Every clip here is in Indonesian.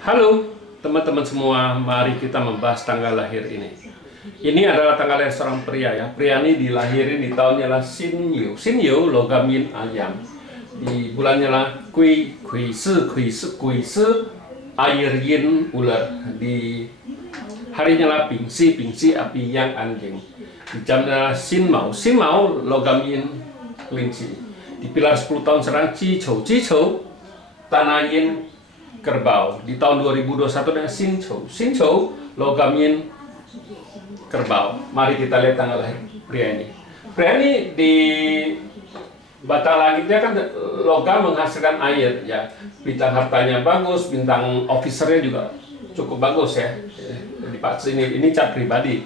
Halo teman-teman semua, mari kita membahas tanggal lahir ini. Ini adalah tanggal lahir seorang pria ya. Pria ini dilahirin di tahunnya lah Sin Yu. Sin Yu logam yin ayam. Di bulannya lah Kui Si air yin ular. Di harinya lah Ping Si api yang anjing. Di jamnya lah Sin Mau logam yin kelinci. Di pilar 10 tahun serang Ci Chou tanah yin kerbau. Di tahun 2021 dengan Sin Chou logam yin kerbau. Mari kita lihat tanggal lahir pria ini. Pria ini di batang langitnya kan logam menghasilkan air ya. Bintang hartanya bagus, bintang officernya juga cukup bagus ya. Di Pak ini cat pribadi.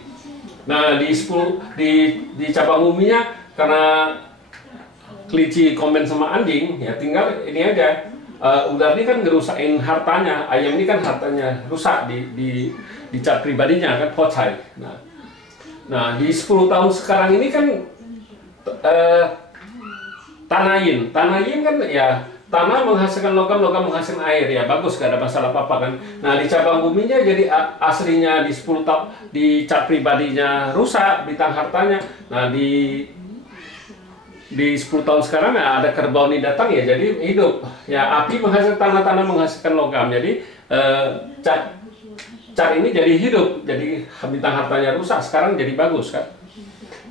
Nah, di cabang buminya karena kelinci komen sama anjing ya, tinggal ini aja. Ular ini kan ngerusakin hartanya, ayam ini kan hartanya rusak di cat pribadinya kan, pocai. Nah, di 10 tahun sekarang ini kan tanah yin kan ya, tanah menghasilkan logam menghasilkan air ya, bagus, gak ada masalah apa-apa kan. Nah, di cabang buminya jadi aslinya di 10 tahun di cat pribadinya rusak, bintang hartanya. Nah, di 10 tahun sekarang ya, ada kerbau ini datang ya, jadi hidup ya, api menghasilkan tanah menghasilkan logam, jadi cat ini jadi hidup, jadi bintang hartanya rusak sekarang jadi bagus kan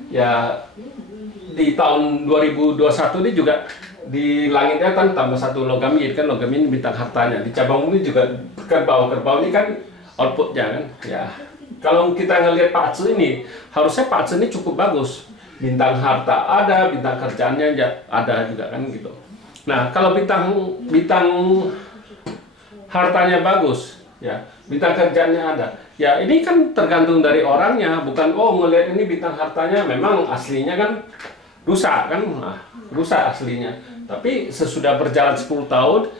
ya. Di tahun 2021 ini juga di langitnya kan tambah satu logam yin kan, logam yin bintang hartanya. Di cabang bumi juga kerbau ini kan outputnya kan ya. Kalau kita ngelihat Pak Ci ini, harusnya Pak Ci ini cukup bagus, bintang harta ada, bintang kerjaannya ada juga kan gitu. Nah, kalau bintang hartanya bagus ya, bintang kerjaannya ada ya, ini kan tergantung dari orangnya, bukan ngelihat ini bintang hartanya memang aslinya kan rusak kan, rusak aslinya, tapi sesudah berjalan 10 tahun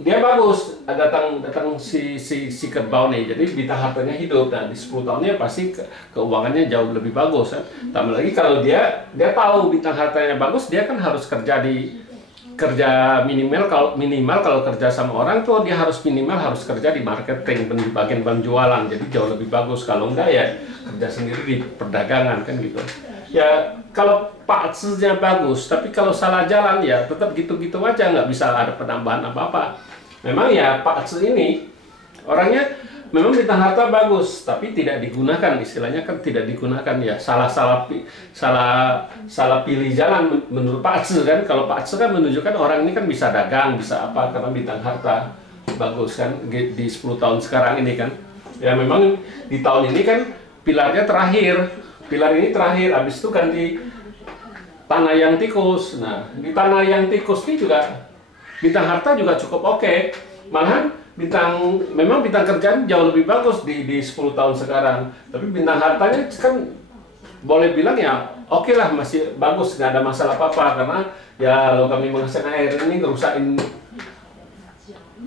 dia bagus, datang si kerbau nih, jadi bintang hartanya hidup. Nah, di 10 tahunnya pasti keuangannya jauh lebih bagus kan. Tambah lagi kalau dia tahu bintang hartanya bagus, dia kan harus kerja minimal kalau kerja sama orang tuh dia harus kerja di marketing, di bagian penjualan, jadi jauh lebih bagus. Kalau enggak ya kerja sendiri di perdagangan kan gitu ya. Kalau Pak Ci-nya bagus, tapi kalau salah jalan ya tetap gitu-gitu aja, nggak bisa ada penambahan apa-apa. Memang ya Pak Ci ini orangnya memang bintang harta bagus, tapi tidak digunakan, istilahnya kan tidak digunakan ya, salah pilih jalan menurut Pak Ci kan. Kalau Pak Ci kan menunjukkan orang ini kan bisa dagang, bisa apa, karena bintang harta bagus kan di 10 tahun sekarang ini kan. Ya memang di tahun ini kan pilarnya terakhir. Pilar ini terakhir, habis itu ganti tanah yang tikus. Nah, di tanah yang tikus ini juga bintang harta juga cukup oke. Malahan memang bintang kerjaan jauh lebih bagus di 10 tahun sekarang. Tapi bintang hartanya kan boleh bilang ya oke lah, masih bagus, nggak ada masalah apa-apa, karena ya logam menghasilkan air ini ngerusakin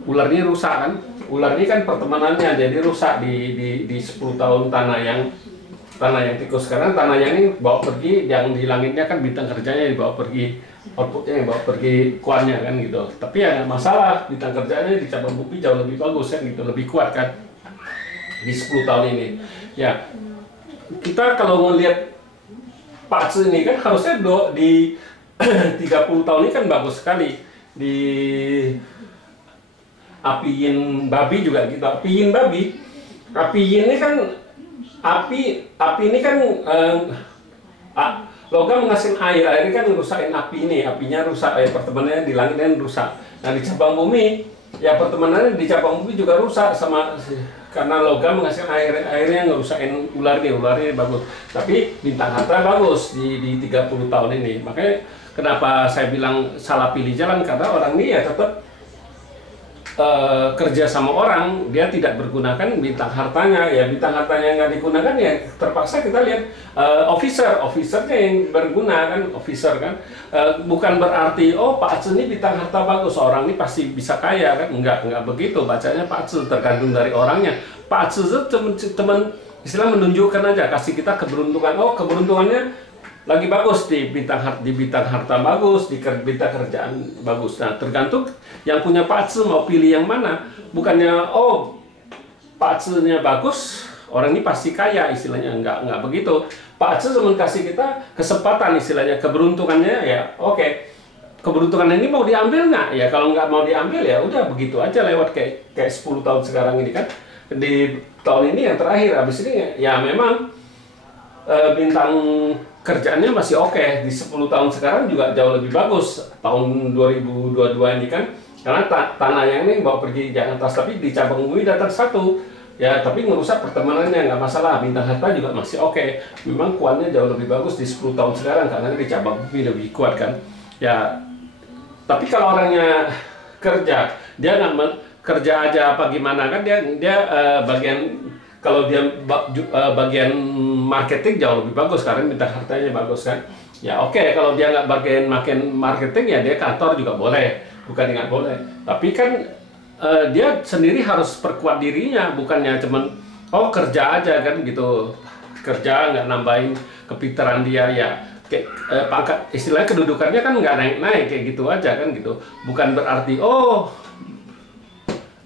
ular ini, rusak kan. Ular ini kan pertemanannya jadi rusak di 10 tahun tanah yang tikus. Karena tanah yang ini bawa pergi, yang di langitnya kan bintang kerjanya dibawa pergi, outputnya yang bawa pergi kuannya kan gitu. Tapi ya nggak masalah, bintang kerjanya di cabang bumi jauh lebih bagus kan gitu, lebih kuat kan di 10 tahun ini ya. Kita kalau melihat Pak Ci ini kan harusnya di 30 tahun ini kan bagus sekali. Di api yin babi juga gitu, api yin ini kan api ini kan logam menghasilkan air ini kan ngerusakin api ini, apinya rusak, pertemanannya di langitnya rusak. Nah, di cabang bumi ya pertemanannya di cabang bumi juga rusak sama, karena logam menghasilkan airnya ngerusakin ularnya bagus. Tapi bintang harta bagus di 30 tahun ini. Makanya kenapa saya bilang salah pilih jalan, karena orang ini ya tetap kerja sama orang, dia tidak bergunakan bintang hartanya ya. Bintang hartanya nggak digunakan ya terpaksa kita lihat officernya yang berguna kan, officer kan. Bukan berarti Pak Ci ini bintang harta bagus, orang ini pasti bisa kaya kan, nggak begitu bacanya Pak Ci, tergantung dari orangnya. Pak Ci itu teman istilah menunjukkan aja, kasih kita keberuntungan, keberuntungannya lagi bagus di bidang harta bagus, di bidang kerjaan bagus. Nah, tergantung yang punya Pak Ce mau pilih yang mana. Bukannya oh Pak Ce-nya bagus, orang ini pasti kaya, istilahnya nggak begitu. Pak Ce cuma kasih kita kesempatan, istilahnya keberuntungannya ya. Oke. Keberuntungan ini mau diambil nggak? Ya kalau nggak mau diambil ya udah begitu aja lewat kayak 10 tahun sekarang ini kan. Di tahun ini yang terakhir, habis ini ya memang bintang kerjaannya masih oke. Di 10 tahun sekarang juga jauh lebih bagus tahun 2022 ini kan, karena tanah yang ini bawa pergi Jakarta, tapi di cabang UI datang satu ya, tapi ngerusak pertemanannya nggak masalah. Bintang harta juga masih oke. Memang kuannya jauh lebih bagus di 10 tahun sekarang karena di cabang UI lebih kuat kan ya. Tapi kalau orangnya kerja, dia nggak kerja aja apa gimana kan, dia bagian, kalau dia bagian marketing jauh lebih bagus karena bintang hartanya bagus kan ya. Oke, kalau dia nggak bagian marketing ya dia kantor juga boleh, bukan nggak boleh, tapi kan dia sendiri harus perkuat dirinya, bukannya cuman oh kerja aja kan gitu, kerja nggak nambahin kepintaran dia ya. Pangkat istilahnya kedudukannya kan nggak naik-naik kayak gitu aja kan gitu. Bukan berarti oh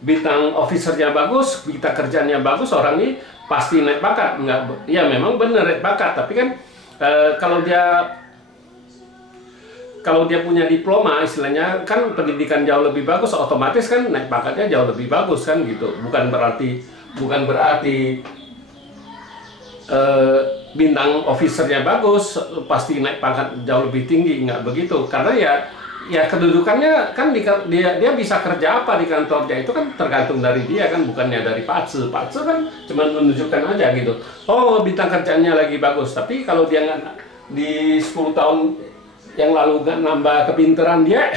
bintang officernya bagus, bintang kerjanya bagus, orang ini pasti naik pangkat. Nggak, ya memang benar naik pangkat, tapi kan kalau dia punya diploma, istilahnya kan pendidikan jauh lebih bagus, otomatis kan naik pangkatnya jauh lebih bagus kan gitu. Bukan berarti bintang officernya bagus pasti naik pangkat jauh lebih tinggi, nggak begitu. Karena ya kedudukannya kan dia bisa kerja apa di kantornya itu kan tergantung dari dia kan, bukannya dari Pak Ce. Pak Ce kan cuma menunjukkan aja gitu, oh bintang kerjanya lagi bagus, tapi kalau dia nggak di 10 tahun yang lalu nggak nambah kepintaran dia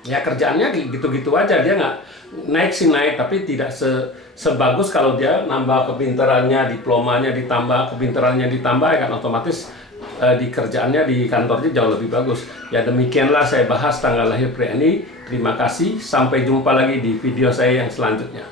ya kerjaannya gitu-gitu aja. Dia nggak naik sih naik, tapi tidak sebagus kalau dia nambah kepintarannya, diplomanya ditambah, kepintarannya ditambah ya kan, otomatis di kerjaannya di kantornya jauh lebih bagus. Ya demikianlah saya bahas tanggal lahir pria ini. Terima kasih, sampai jumpa lagi di video saya yang selanjutnya.